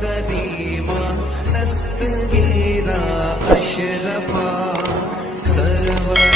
کریما دستگیرا اشرفا سرورا.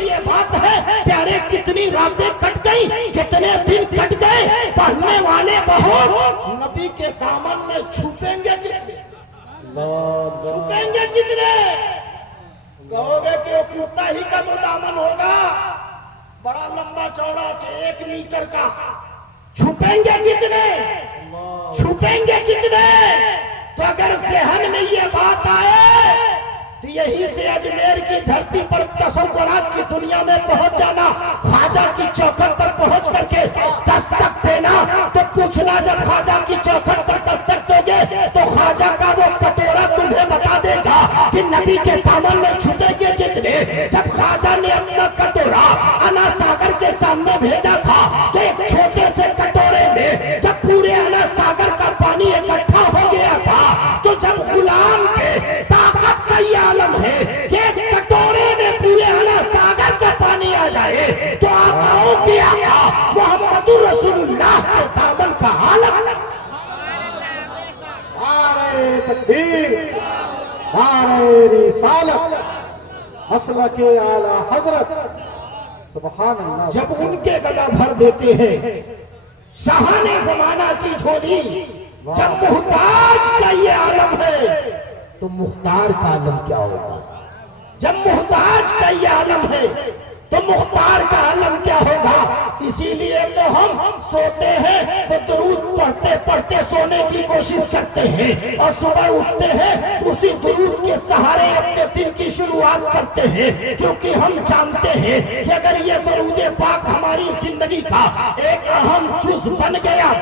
یہ بات ہے پیارے کتنی راتیں کٹ گئی کتنے دن کٹ گئے پڑھنے والے بہت نبی کے دامن میں چھپیں گے کتنے چھپیں گے کتنے کہو گے کہ کرتا ہی کا تو دامن ہوگا بڑا لمبا چوڑا کہ 1 میٹر کا چھپیں گے کتنے چھپیں گے کتنے. تو اگر ذہن میں یہ بات آئے تو یہیں سے اجمیر کی دھرتی پر تصورات کی دنیا میں پہنچ جانا خواجہ کی چوکھٹ پر پہنچ کر کے دستک دینا تو پوچھنا جب خواجہ کی چوکھٹ پر دستک دو گے تو خواجہ کا وہ کٹورا تمہیں بتا دے گا کہ نبی کے دامن میں چھپیں گے کتنے. جب خواجہ نے اپنا کٹورا انا ساگر کے سامنے بھیجا تھا تو ایک چھوٹے سے کٹورے میں جب پورے انا ساگر کا پانی اکٹھا ہو گیا تھا تو جب غلام کے طاقت کا یہ عالم ہے کہ ایک کٹورے میں پورے انا ساگر کا پانی آ جائے تو آقاؤں کے آقا محمد رسول اللہ کے دامن کا عالم. نعرہ تکبیر نعرہ رسالت مسلک اعلی حضرت سبحان اللہ. جب ان کے گلا بھر دیتے ہیں شاہان زمانہ کی جھولی جب محتاج کا یہ عالم ہے تو مختار کا عالم کیا ہوگا. جب محتاج کا یہ عالم ہے تو مختار کا عالم کیا ہوگا. اسی لیے تو ہم سوتے ہیں تو درود پڑھتے پڑھتے سونے کی کوشش کرتے ہیں اور صبح اٹھتے ہیں تو اسی درود کے سہارے اپنے دن کی شروعات کرتے ہیں کیونکہ ہم جانتے ہیں کہ اگر یہ درود پاک ہماری زندگی کا ایک اہم جز بن گیا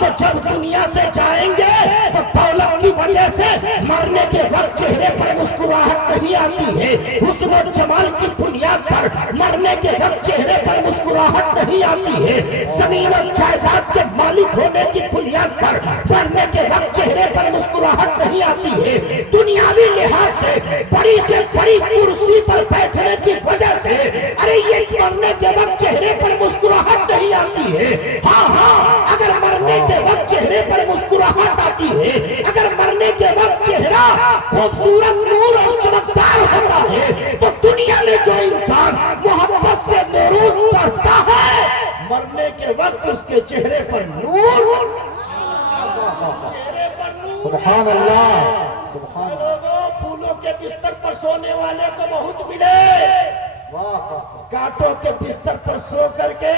تو جب دنیا سے جائیں گے تو دولت کی وجہ سے مرنے کے وقت چہرے پر مسکراہٹ نہیں آتی ہے. حسن و جمال کی بنیاد پر مرنے کے وقت چہرے پر مسکراہٹ نہیں آتی ہے. زمین اور جائیداد کے مالک ہونے کی بنیاد پر مرنے کے وقت چہرے پر مسکراہٹ نہیں آتی ہے. دنیاوی لحاظ سے بڑی کرسی پر بیٹھنے کی وجہ سے ارے یہ مرنے کے وقت چہرے پر مسکراہٹ نہیں آتی ہے. ہاں اگر مرنے کے وقت چہرے پر مسکراہٹ آتی ہے اگر مرنے کے وقت چہرہ خوبصورت نور اور چمکدار ہوتا ہے تو دنیا میں جو انسان محبت سے درود پڑھتا ہے مرنے کے وقت اس کے چہرے پر نور سبحان اللہ سبحان اللہ. لوگوں پھولوں کے بستر پر سونے والے تو بہت ملے کانٹوں کے بستر پر سو کر کے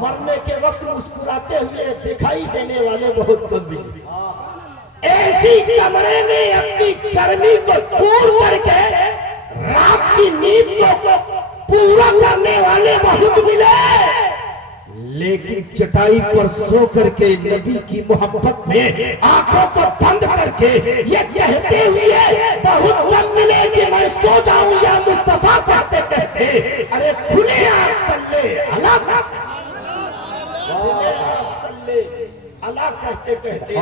مرنے کے وقت مسکراتے ہوئے دکھائی دینے والے بہت کم ملے. ایسی کمرے میں اپنی گرمی کو دور کر کے رات کی نیند کو پورا کرنے والے بہت ملے لیکن چٹائی پر سو کر کے نبی کی محبت میں آنکھوں کو بند کر کے یہ کہتے ہوئے بہت کم ملے کہ میں سو جاؤں یا مصطفیٰ کہتے کہتے ارے کھلے آنکھ صلی اللہ اللہ کہتے کہتے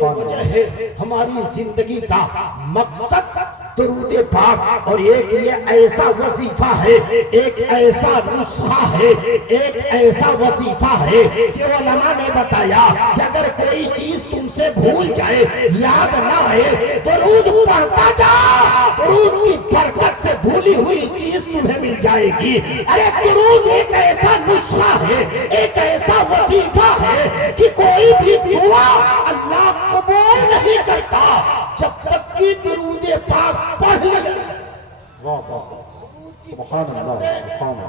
وجہ ہے ہماری زندگی کا مقصد درود پاک اور ایک یہ ایسا وظیفہ ہے ایک ایسا نسخہ ہے ایک ایسا وظیفہ ہے کہ علماء نے بتایا کہ اگر کوئی چیز تم سے بھول جائے یاد نہ آئے درود پڑھتا جا درود کی برکت سے بھولی ہوئی چیز تمہیں مل جائے گی. ارے درود ایک ایسا نسخہ ہے ایک ایسا وظیفہ ہے کہ کوئی بھی دعا اللہ قبول نہیں کرتا جب تک کہ درود پاک پڑھ لے.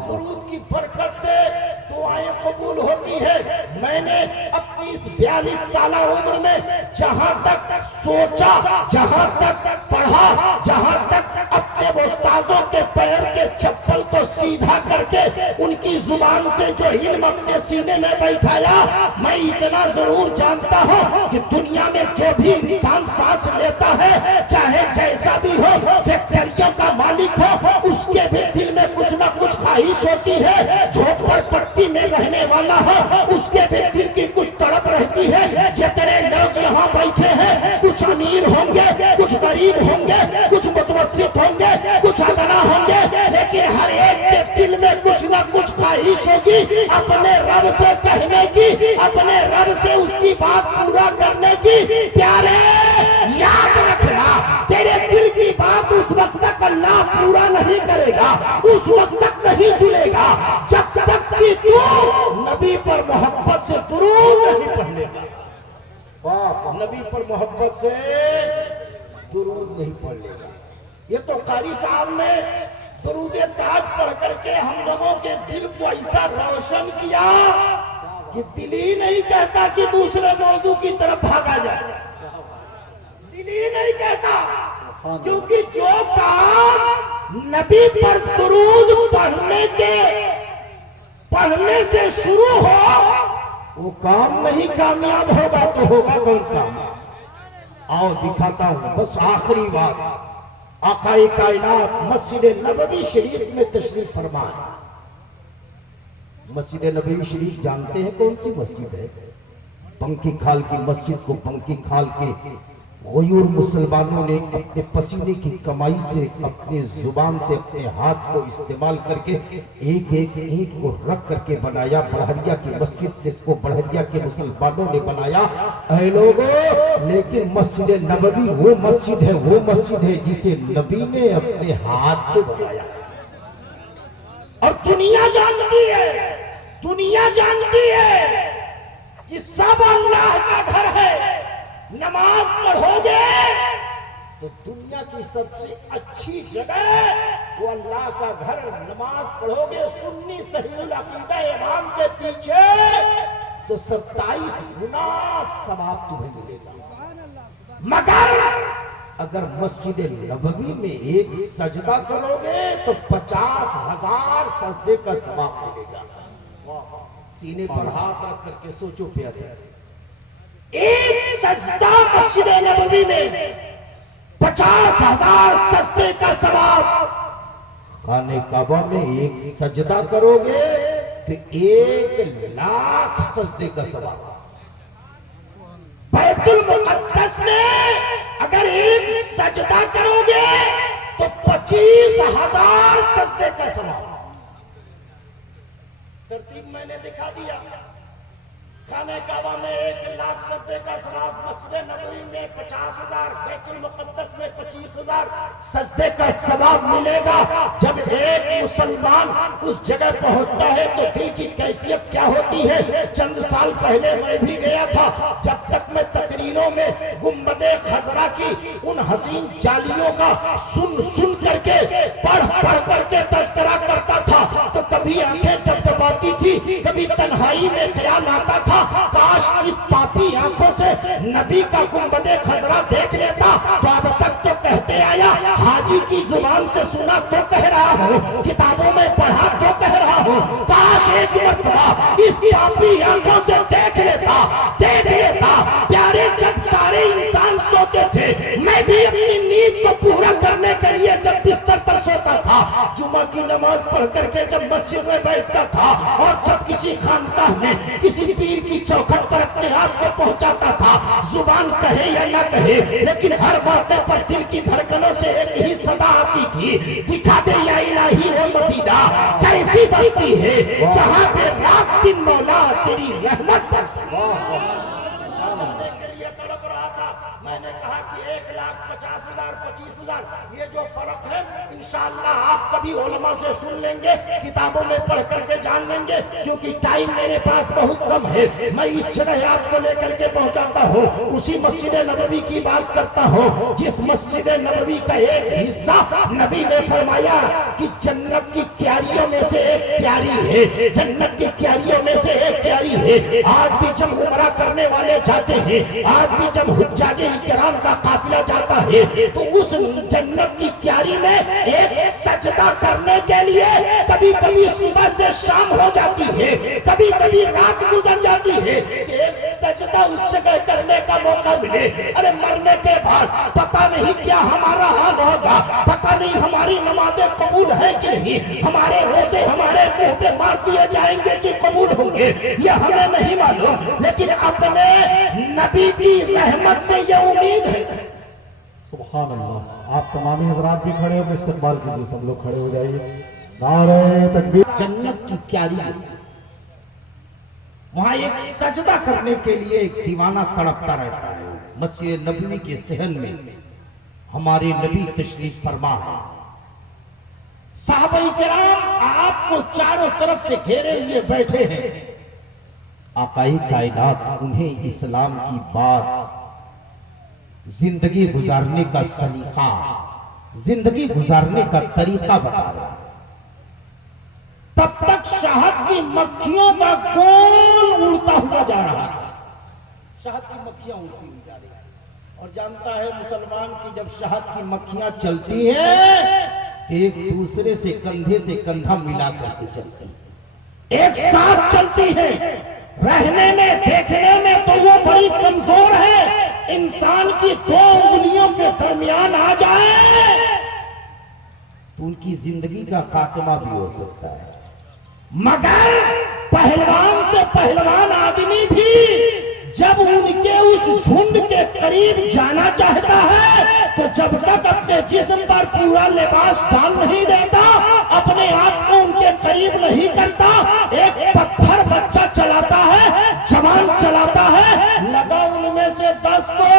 درود کی برکت سے دعائیں قبول ہوتی ہے. میں نے اپنی اس 42 سالہ عمر میں جہاں تک سوچا جہاں تک پڑھا جہاں تک اپنے استادوں کے پیر کے چپل کو سیدھا کر کے ان کی زبان سے جو علم اپنے سینے میں بیٹھایا میں اتنا ضرور جانتا ہوں کہ دنیا میں جو بھی انسان سانس لیتا ہے چاہے جیسا بھی ہو فیکٹریوں کا مالک ہو اس کے بھی دل میں کچھ نہ کچھ خواہش ہوتی ہے. جھوپڑ پٹی میں رہنے والا ہو اس کے بھی دل کی کچھ تڑپ رہتی ہے. جتنے لوگ یہاں بیٹھے ہیں کچھ امیر ہوں گے کچھ غریب ہوں گے کچھ متوسط ہوں گے کچھ ادنا ہوں گے لیکن ہر ایک کے دل میں کچھ نہ کچھ خواہش ہوگی اپنے رب سے کہنے کی، اپنے رب سے اس کی بات پورا کرنے کی۔ پیارے یاد رکھنا، تیرے دل کی بات اس وقت تک اللہ پورا نہیں کرے گا، اس وقت تک نہیں سنے گا جب تک کہ تو نبی پر محبت سے درود نہیں پڑھ لے گا۔ واہ نبی پر محبت سے درود نہیں پڑھ لے گا۔ یہ تو قاری صاحب نے درود تاج پڑھ کر کے ہم لوگوں کے دل کو ایسا روشن کیا کہ دل ہی نہیں کہتا کہ دوسرے موضوع کی طرف بھاگا جائے، دل ہی نہیں کہتا، کیونکہ جو کام نبی پر درود پڑھنے سے شروع ہو وہ کام نہیں کامیاب ہوگا تو ہوگا کون کام؟ آؤ دکھاتا ہوں بس آخری بات۔ آقا کائنات مسجد نبوی شریف میں تشریف فرمائے۔ مسجد نبوی شریف جانتے ہیں کون سی مسجد ہے؟ پنکی کھال کی مسجد کو پنکی کھال کے غیور مسلمانوں نے اپنے پسینے کی کمائی سے، اپنے زبان سے، اپنے ہاتھ کو استعمال کر کے ایک ایک اینٹ کو رکھ کر کے بنایا۔ بڑھریا کی مسجد جس کو بڑھریا کے مسلمانوں نے بنایا۔ اے لوگوں، لیکن مسجد نبوی وہ مسجد ہے جسے نبی نے اپنے ہاتھ سے بنایا، اور دنیا جانتی ہے کہ سب اللہ کا گھر ہے۔ نماز پڑھو گے تو دنیا کی سب سے اچھی جگہ وہ اللہ کا گھر۔ نماز پڑھو گے سنی صحیح العقیدہ امام کے پیچھے تو 27 گنا ثواب تمہیں ملے گا، مگر اگر مسجد نبوی میں ایک سجدہ کرو گے تو 50,000 سجدے کا ثواب ملے گا۔ سینے پر ہاتھ رکھ کر کے سوچو پیارے، ایک سجدہ مسجد نبوی میں 50,000 سجدے کا ثواب۔ خانہ کعبہ میں ایک سجدہ کرو گے تو 1,00,000 سجدے کا ثواب۔ بیت المقدس میں اگر ایک سجدہ کرو گے تو 25,000 سجدے کا ثواب۔ ترتیب میں نے دکھا دیا۔ خانہ کعبہ میں 1,00,000 سجدے کا ثواب، مسجد نبوی میں 50,000، بیت المقدس میں 25,000 سجدے کا ثواب ملے گا۔ جب ایک مسلمان اس جگہ پہنچتا ہے تو دل کی کیفیت کیا ہوتی ہے؟ چند سال پہلے میں بھی گیا تھا، جب تک میں تقریروں میں گنبد خضرا کی ان حسین جالیوں کا سن کر کے پڑھ کر کے تذکرہ کرتا تھا تو کبھی آنکھیں ٹپٹپاتی تھی، کبھی تنہائی میں خیال آتا تھا کاش اس پاپی آنکھوں سے نبی کا گنبد خضرا دیکھ لیتا۔ تو اب تک تو کہتے آیا، حاجی کی زبان سے سنا تو کہہ رہا ہوں، کتابوں میں پڑھا تو کہہ رہا ہوں، کاش ایک مرتبہ اس پاپی آنکھوں سے دیکھ لیتا۔ پیارے، جب سارے انسان سوتے تھے میں بھی اپنی نیند کو پورا کرنے کے لیے جب بستر پر سوتا تھا، جمعہ کی نماز پڑھ کر کے جب مسجد میں بیٹھتا تھا، اور جب کسی خانقاہ میں کسی پیر کی چوکھٹ پر اپنے آپ کو پہنچاتا تھا، زبان کہے یا نہ کہے لیکن ہر موقع پر دل کی دھڑکنوں سے ایک ہی صدا آتی تھی، دکھا دے یا الہی وہ مدینہ کیسی بستی ہے جہاں پہ رات دن مولا تیری رحمت برسے۔ کے لیے تڑپ رہا تھا، میں نے کہا کہ 1,50,000 25,000 یہ جو فرق ہے انشاءاللہ آپ کبھی علماء سے سن لیں گے، کتابوں میں پڑھ کر کے جان لیں گے، کیونکہ ٹائم میرے پاس بہت کم ہے۔ میں اس جگہ آپ کو لے کر کے پہنچاتا ہوں، اسی مسجد نبوی کی بات کرتا ہوں جس مسجد نبوی کا ایک حصہ نبی نے فرمایا کہ جنت کی کیاریوں میں سے ایک کیاری ہے، جنت کی کیاریوں میں سے ایک کیاری ہے۔ آج بھی جب عمرہ کرنے والے جاتے ہیں، آج بھی جب حجاج کرام کا قافلہ جاتا ہے تو اس جنت کی کیاری میں ایک سجدہ کرنے کے لیے کبھی کبھی صبح سے شام ہو جاتی ہے، کبھی کبھی رات گزر جاتی ہے کہ ایک سجدہ اس جگہ کرنے کا موقع ملے۔ ارے مرنے کے بعد پتہ نہیں کیا ہمارا حال ہوگا، پتہ نہیں ہماری نمازیں قبول ہے کہ نہیں، ہمارے روزے ہمارے منہ پہ مار دیے جائیں گے کہ قبول ہوں گے، یہ ہمیں نہیں معلوم، لیکن اپنے نبی کی رحمت سے یہ امید ہے۔ سبحان اللہ۔ آپ تمامی حضرات بھی کھڑے ہو کے استقبال کیجیے، سب لوگ کھڑے ہو جائیے۔ نعرہ تکبیر۔ جنت کی کیاری وہاں ایک سجدہ کرنے کے لیے ایک دیوانہ تڑپتا رہتا ہے. مسجد نبوی کے صحن میں ہمارے نبی تشریف فرما ہے. صحابہ کرام آپ کو چاروں طرف سے گھیرے ہوئے بیٹھے ہیں. آقائے کائنات انہیں اسلام کی بات، زندگی گزارنے کا سلیقہ، زندگی گزارنے کا طریقہ بتا رہا ہے. تب تک شہد کی مکھیوں کا گول اڑتا ہوا جا رہا تھا. شہد کی مکھیاں اڑتی ہوئی جا رہی ہیں. اور جانتا ہے مسلمان کی جب شہد کی مکھیاں چلتی ہیں تو ایک دوسرے سے کندھے سے کندھا ملا کر کے چلتی ہیں، ایک ساتھ چلتی ہیں. رہنے میں دیکھنے میں تو وہ بڑی کمزور ہے. انسان کی دو انگلیوں کے درمیان آ جائے تو ان کی زندگی کا خاتمہ بھی ہو سکتا ہے. مگر پہلوان سے پہلوان آدمی بھی جب ان کے اس جھنڈ کے قریب جانا چاہتا ہے تو جب تک اپنے جسم پر پورا لباس ڈال نہیں دیتا، اپنے آپ کو ان کے قریب نہیں کرتا. ایک پتھر بچہ چلاتا ہے، جوان چلاتا ہے، لگا ان میں سے 10 کو،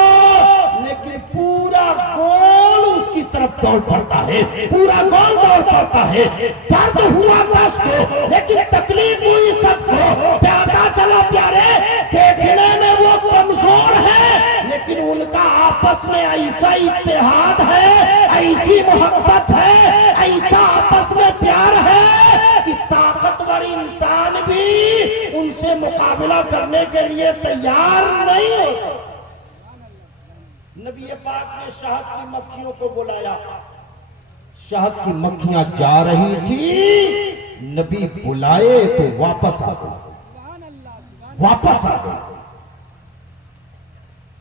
لیکن پورا گول اس کی طرف دوڑ پڑتا ہے، پورا گول دوڑ پڑتا ہے. درد ہوا 10 کو، لیکن تکلیف ہوئی سب کو. پیادا چلا پیارے، دیکھنے میں وہ کمزور ہے لیکن ان کا آپس میں ایسا اتحاد ہے، ایسی محبت ہے، ایسا آپس میں پیار ہے کہ طاقتور انسان بھی ان سے مقابلہ کرنے کے لیے تیار نہیں ہوتا. نبی پاک نے شہد کی مکھیوں کو بلایا. شہد کی مکھیاں جا رہی تھی، نبی بلائے تو واپس آ گئے، واپس آ گئے.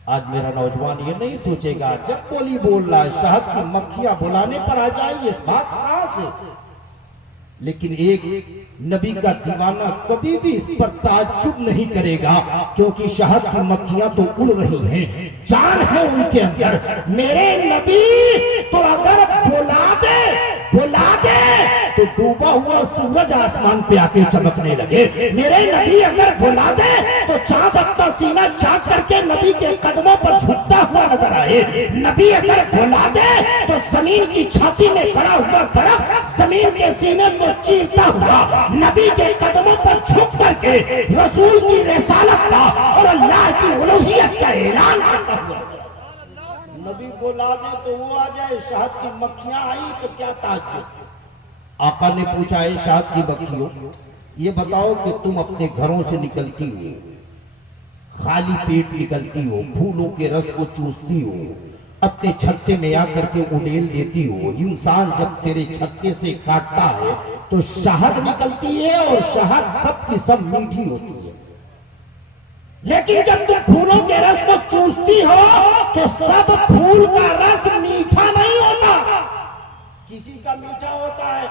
آج میرا نوجوان یہ نہیں سوچے گا جب کولی بول رہا ہے شہد کی مکھیاں بلانے پر آ جائیں، اس بات کہاں سے. لیکن ایک نبی کا دیوانہ کبھی بھی اس پر تعجب نہیں کرے گا، کیونکہ شہد کی مکھیاں تو اڑ رہی ہیں، جان ہے ان کے اندر. میرے نبی تو اگر بلا دے تو ڈوبا ہوا سورج آسمان پہ آ کے چمکنے لگے. میرے نبی اگر بلا دے تو چاند اپنا سینہ چاک کر کے نبی کے قدموں پر جھکتا ہوا نظر آئے. نبی اگر بلا دے تو زمین کی چھاتی میں کھڑا ہوا درخت زمین کے سینے کو چیرتا ہوا نبی کے قدموں پر جھک کر کے رسول کی رسالت کا اور اللہ کی الوہیت کا اعلان کرتا ہوا. نبی بلا دے تو وہ آ جائے. شہد کی مکھیاں آئی تو کیا تعجب. آقا نے پوچھا ہے شہد کی مکھیوں یہ بتاؤ کہ تم اپنے گھروں سے نکلتی ہو، خالی پیٹ نکلتی ہو، پھولوں کے رس کو چوستی ہو، اپنے چھتے میں آ کر کے اڈیل دیتی ہو. انسان جب تیرے چھتے سے کاٹتا ہے تو شہد نکلتی ہے اور شہد سب کی سب میٹھی ہوتی ہے. لیکن جب تم پھولوں کے رس کو چوستی ہو تو سب پھول کا رس میٹھا نہیں ہوتا. کسی کا میٹھا ہوتا ہے،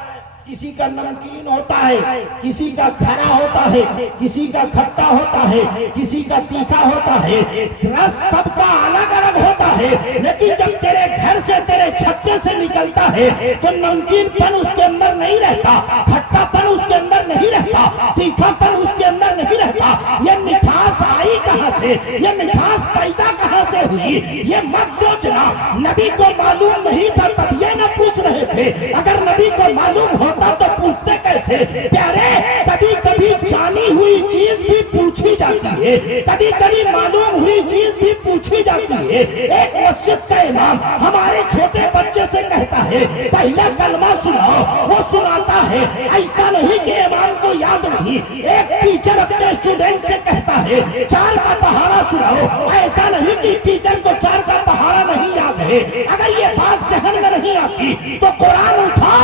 کسی کا نمکین ہوتا ہے، کسی کا کھرا ہوتا ہے، کسی کا کھٹا ہوتا ہے، کسی کا تیکھا ہوتا ہے. رس سب کا الگ الگ ہوتا ہے. لیکن جب تیرے گھر سے تیرے چھتے سے نکلتا ہے تو نمکین پن اس کے اندر نہیں رہتا، کھٹا پن اس کے اندر نہیں رہتا، تیکھا پن اس کے اندر نہیں رہتا. یہ مٹھاس آئی کہاں سے، یہ مٹھاس پیدا کہاں سے ہوئی، یہ مت سوچنا. نبی کو معلوم نہیں تھا تب یہ نہ پوچھ رہے تھے. اگر نبی کو معلوم ہوتا تو پوچھتے کیسے. پیارے کبھی کبھی جانی ہوئی چیز بھی پوچھی جاتی ہے، کبھی کبھی معلوم ہوئی چیز بھی پوچھی جاتی ہے. ایک مسجد کا امام ہمارے چھوٹے بچے سے کہتا ہے پہلا کلمہ سناؤ، وہ سناتا ہے. ایسا نہیں کہ امام کو یاد نہیں. ایک ٹیچر اپنے اسٹوڈنٹ سے کہتا ہے 4 کا پہاڑا سناؤ. ایسا نہیں کہ ٹیچر کو 4 کا پہاڑا نہیں یاد ہے. اگر یہ بات ذہن میں نہیں آتی تو قرآن اٹھا.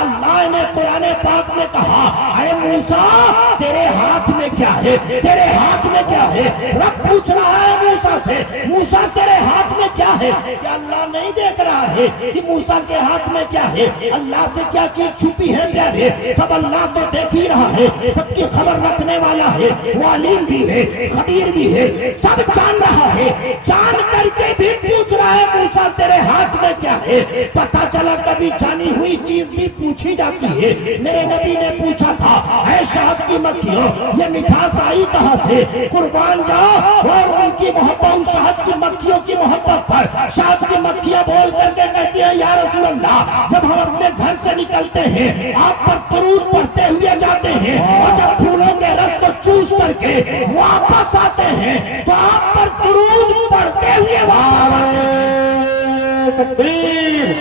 اللہ نے قرآن پاک میں کہا اے موسیٰ تیرے ہاتھ میں کیا ہے، تیرے ہاتھ میں کیا ہے؟ رب پوچھ رہا ہے موسیٰ سے، موسیٰ تیرے ہاتھ میں کیا ہے؟ کیا اللہ نہیں دیکھ رہا ہے کہ موسیٰ کے ہاتھ میں کیا ہے؟ اللہ سے کیا چیز چھپی ہے پیارے؟ سب اللہ تو دیکھ ہی رہا ہے، سب کی خبر رکھنے والا ہے، وہ علیم بھی ہے، خبیر بھی ہے، سب جان رہا ہے، جان کر کے بھی پوچھ رہا ہے موسیٰ تیرے ہاتھ میں کیا ہے؟ پتہ چلا کبھی جانی ہوئی چیز بھی پوچھی جاتی ہے۔ میرے نبی نے پوچھا تھا، اے شہد کی مکھیوں یہ مٹھاس آئی کہاں سے؟ قربان جاؤ، اور ان کی محبت، ان شہد کی مکھیوں کی محبت پر شہد کی مکھیاں بول کر کے کہتی ہیں یا رسول اللہ، جب ہم اپنے گھر سے نکلتے ہیں آپ پر درود پڑھتے ہوئے جاتے ہیں، اور جب پھولوں کے رس کو چوس کر کے واپس آتے ہیں تو آپ پر درود پڑھتے ہوئے واپس آتے ہیں۔ تکبیر،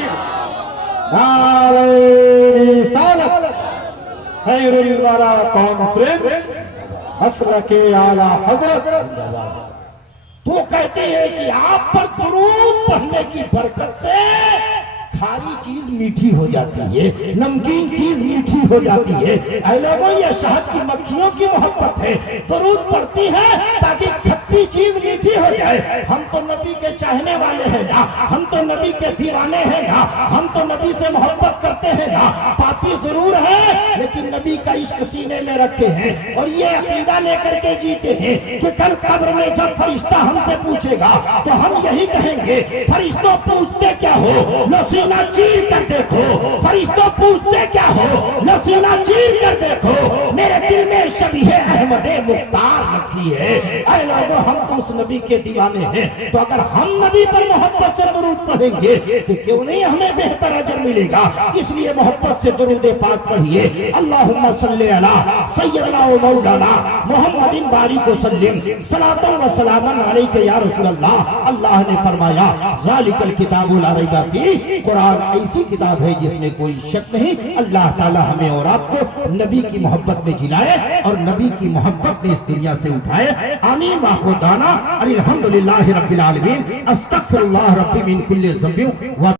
نعرہ رسالت، خیر الورا کانفرنس، حسرت اعلی حضرت۔ تو کہتے ہیں کہ آپ پر درود پڑھنے کی برکت سے کھاری چیز میٹھی ہو جاتی ہے، نمکین چیز میٹھی ہو جاتی ہے۔ اے لوگوں، یہ شہد کی مکھیوں کی محبت ہے، درود پڑھتی ہے تاکہ کھٹی چیز میٹھی ہو جائے۔ ہم تو نبی کے چاہنے والے ہیں نا، ہم تو نبی کے دیوانے ہیں نا، ہم تو نبی سے محبت کرتے ہیں نا، پاپی ضرور ہے لیکن نبی کا عشق سینے میں رکھے ہیں، اور یہ عقیدہ لے کر کے جیتے ہیں کہ کل قبر میں جب فرشتہ ہم سے پوچھے گا تو ہم یہی کہیں گے، فرشتوں پوچھتے کیا ہو؟ سینہ چیر کر دیکھو، فرشتوں پوچھتے کیا ہو؟ سینہ چیر کر دیکھو، میرے دل میں شبیہ احمد مختار رکھی ہے۔ اے لوگوں، ہم تو اس نبی کے دیوانے ہیں، تو اگر ہم نبی پر محبت سے درود پڑھیں گے تو کیوں نہیں ہمیں بہتر اجر ملے گا؟ اس لیے محبت سے درود پاک پڑھیے۔ اللہم صلی علی سیدنا و مولانا محمد بارک وسلم، صلاۃ و سلام علیک یا رسول اللہ۔ اللہ نے فرمایا ذالک الکتاب لا ریب فیہ، قرآن ایسی کتاب ہے جس میں کوئی شک نہیں۔ اللہ تعالی ہمیں اور آپ کو نبی کی محبت میں جلائے اور نبی کی محبت میں اس دنیا سے اٹھائے۔ آمین واخر دعوانا الحمدللہ رب العالمین، استغفر اللہ ربی من کل ذنب و